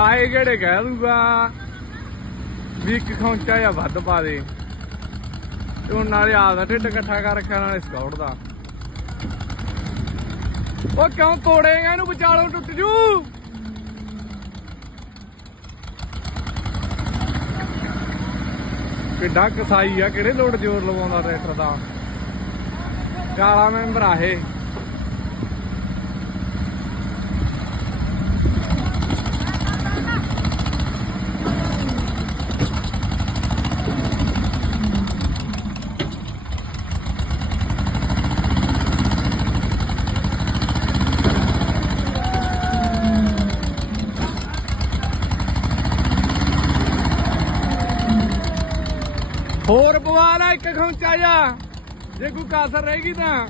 ਆਏ ਕਿਹੜੇ ਕਹਿ ਦੂਗਾ ਵੀ ਇੱਕ ਖੌਂਚਾ ਜਾਂ ਵੱਧ ਪਾ ਦੇ ਤੇ ਹੁਣ ਨਾਲੇ ਆਪਦਾ ਢਿੱਡ ਇਕੱਠਾ ਕਰ ਰੱਖਿਆ ਨਾਲੇ ਸਕਾਊਟ ਦਾ। ਉਹ ਕਿਉਂ ਤੋੜੇਗਾ ਇਹਨੂੰ, ਵਿਚਾਲੋਂ ਟੁੱਟ ਜੂ। ਕਿੱਡਾ ਕਸਾਈ ਆ, ਕਿਹੜੇ ਲੋਟ ਜ਼ੋਰ ਲਵਾਉਂਦਾ ਟਰੈਕਟਰ ਦਾ। ਕਾਲਾ ਮੈਂਬਰ ਆ ਇਹ। ਹੋਰ ਪਵਾ ਲੈ ਇੱਕ ਖੌਂਚਾ ਜਾ, ਜੇ ਕੋਈ ਕਾਸਰ ਰਹੇਗੀ ਤਾਂ।